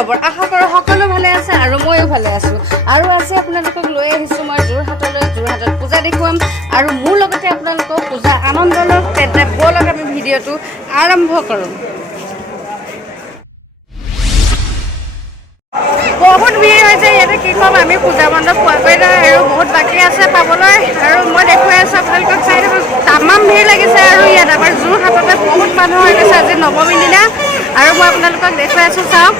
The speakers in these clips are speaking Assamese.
খবৰ আশা কৰোঁ সকলো ভালে আছে আৰু ময়ো ভালে আছোঁ আৰু আজি আপোনালোকক লৈ আহিছোঁ মই যোৰহাটলৈ যোৰহাটত পূজা দেখুৱাম আৰু মোৰ লগতে আপোনালোকক পূজা আনন্দ লওক তেন্তে ব'লক আমি ভিডিঅ'টো আৰম্ভ কৰোঁ বহুত ভিৰ হৈছে ইয়াতে কি ক'ম আমি পূজা মণ্ডপ পোৱাগৈ নাই আৰু বহুত বাকী আছে পাবলৈ আৰু মই দেখুৱাই আছোঁ আপোনালোকক চাই থাকক তামাম ভিৰ লাগিছে আৰু ইয়াত আমাৰ যোৰহাটতে বহুত মানুহ হৈ গৈছে আজি নৱমী দিনা আৰু মই আপোনালোকক দেখুৱাই আছোঁ চাওক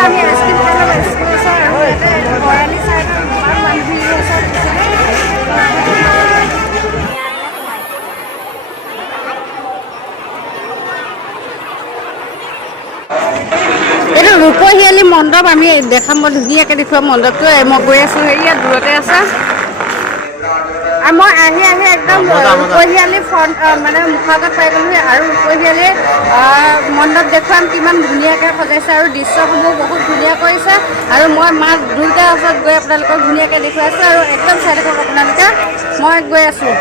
আমি আইচক্ৰীম খাই বৰালি চাইডৰ ইমান মানুহ ভিৰ হৈছে এইটো ৰূপহীয়ালী মণ্ডপ আমি দেখাম মই ধুনীয়াকৈ দেখুৱাম মণ্ডপটো মই গৈ আছোঁ ইয়াত দূৰতে আছে আৰু মই আহি একদম ৰূপহীয়ালী ফ্ৰণ্ট মানে মুখৰ আগত পাই গ'লোহি আৰু ৰূপহীয়ালী মণ্ডপ দেখুৱাম কিমান ধুনীয়াকৈ সজাইছে আৰু দৃশ্যসমূহ বহুত ধুনীয়া কৰিছে আৰু মই মা দুৰ্গাৰ ওচৰত গৈ আপোনালোকক ধুনীয়াকৈ দেখুৱাই আছোঁ আৰু একদম চাই থাকক আপোনালোকে মই গৈ আছোঁ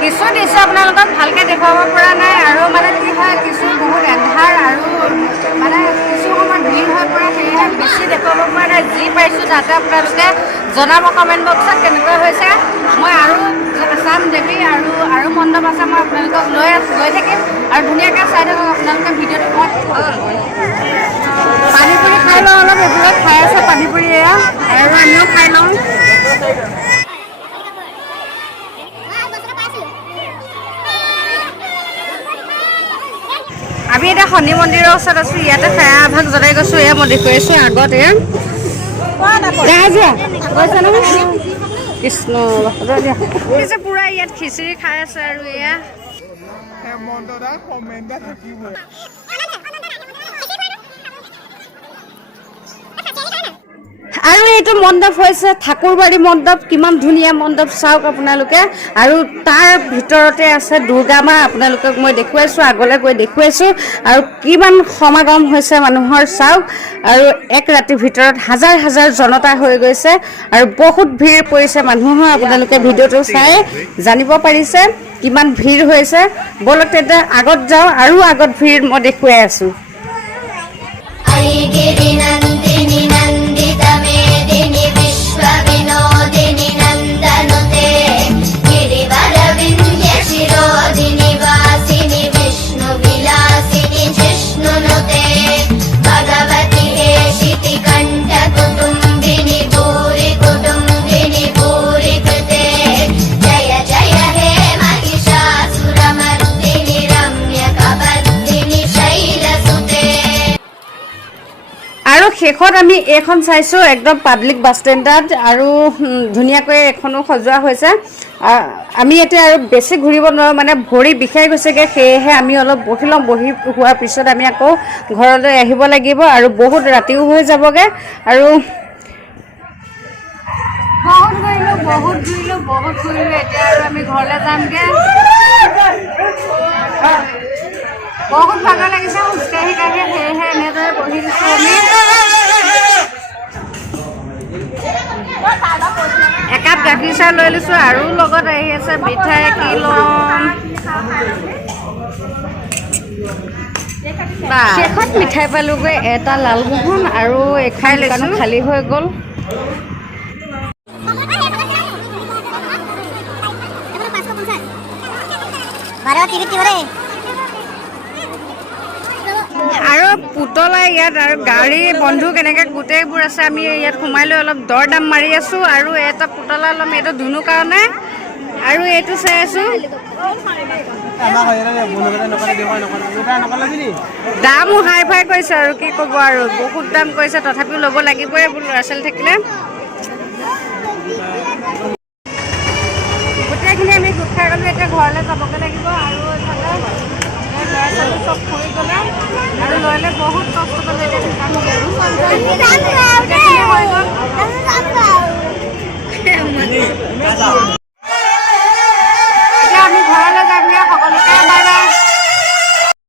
কিছু দৃশ্য আপোনালোকক ভালকৈ দেখুৱাব পৰা নাই আৰু মানে কি হয় কিছু বহুত এন্ধাৰ আৰু মানে কিছু সময়ত ভিৰ হৈ পৰে সেয়েহে বেছি দেখুৱাব পৰা নাই যি পাইছোঁ তাতে আপোনালোকে জনাব কমেণ্ট বক্সত কেনেকুৱা হৈছে মই আৰু চাম দেৱী আৰু মণ্ডপ আছে মই আপোনালোকক লৈ থাকিম আৰু ধুনীয়াকৈ চাই থাকক আপোনালোকে ভিডিঅ'টো মই পানীপুৰি খাই লওঁ অলপ এইবোৰত খাই আছে পানীপুৰি এয়া আৰু আমিও খাই লওঁ আমি এতিয়া শনি মন্দিৰৰ ওচৰত আছোঁ ইয়াতে সেৱা এভাগ জনাই গৈছোঁ এয়া মই দেখুৱাইছোঁ আগত এয়া কৃষ্ণ পুৰা ইয়াত খিচিৰি খাই আছে আৰু এয়া আৰু এইটো মণ্ডপ হৈছে ঠাকুৰবাৰী মণ্ডপ কিমান ধুনীয়া মণ্ডপ চাওক আপোনালোকে আৰু তাৰ ভিতৰতে আছে দুৰ্গা মা আপোনালোকক মই দেখুৱাইছোঁ আগলৈ গৈ দেখুৱাইছোঁ আৰু কিমান সমাগম হৈছে মানুহৰ চাওক আৰু এক ৰাতিৰ ভিতৰত হাজাৰ হাজাৰ জনতা হৈ গৈছে আৰু বহুত ভিৰ পৰিছে মানুহৰ আপোনালোকে ভিডিঅ'টো চাই জানিব পাৰিছে কিমান ভিৰ হৈছে ব'লক তেতিয়া আগত যাওঁ আৰু আগত ভিৰ মই দেখুৱাই আছোঁ শেষত আমি এইখন চাইছোঁ একদম পাব্লিক বাছ ষ্টেণ্ডত আৰু ধুনীয়াকৈ এখনো সজোৱা হৈছে আমি এতিয়া আৰু বেছি ঘূৰিব নোৱাৰোঁ মানে ভৰি বিষাই গৈছেগৈ সেয়েহে আমি অলপ বহি লওঁ বহি হোৱাৰ পিছত আমি আকৌ ঘৰলৈ আহিব লাগিব আৰু বহুত ৰাতিও হৈ যাবগৈ আৰু বহুত ঘূৰিলোঁ এতিয়া আৰু আমি ঘৰলৈ যামগৈ বহুত ভাগৰ লাগিছে খোজকাঢ়ি সেয়েহে এনেদৰে বহি দিছোঁ আমি একাপ গাখীৰ চাহ লৈ লৈছোঁ আৰু লগত আহি আছে মিঠাই কি ল'ম শেষত মিঠাই পালোগৈ এটা লালমোহন আৰু এখন দোকানো খালী হৈ গ'ল আৰু পুতলা ইয়াত আৰু গাড়ী বন্ধু কেনেকৈ গোটেইবোৰ আছে আমি ইয়াত সোমাই লৈ অলপ দৰ দাম মাৰি আছোঁ আৰু এটা পুতলা ল'ম এইটো ধুনু কাৰণে আৰু এইটো চাই আছো দামো হাই ফাই কৰিছে আৰু কি ক'ব আৰু বহুত দাম কৰিছে তথাপিও ল'ব লাগিবই এইবোৰ ল'ৰা ছোৱালী থাকিলে গোটেইখিনি আমি গোট খাই গ'লো এতিয়া ঘৰলৈ যাবগৈ লাগিব আৰু এইফালে ল'ৰা ছোৱালী চব ফুৰি গ'লে আৰু ল'ৰালে বহুত কষ্ট পালে এতিয়া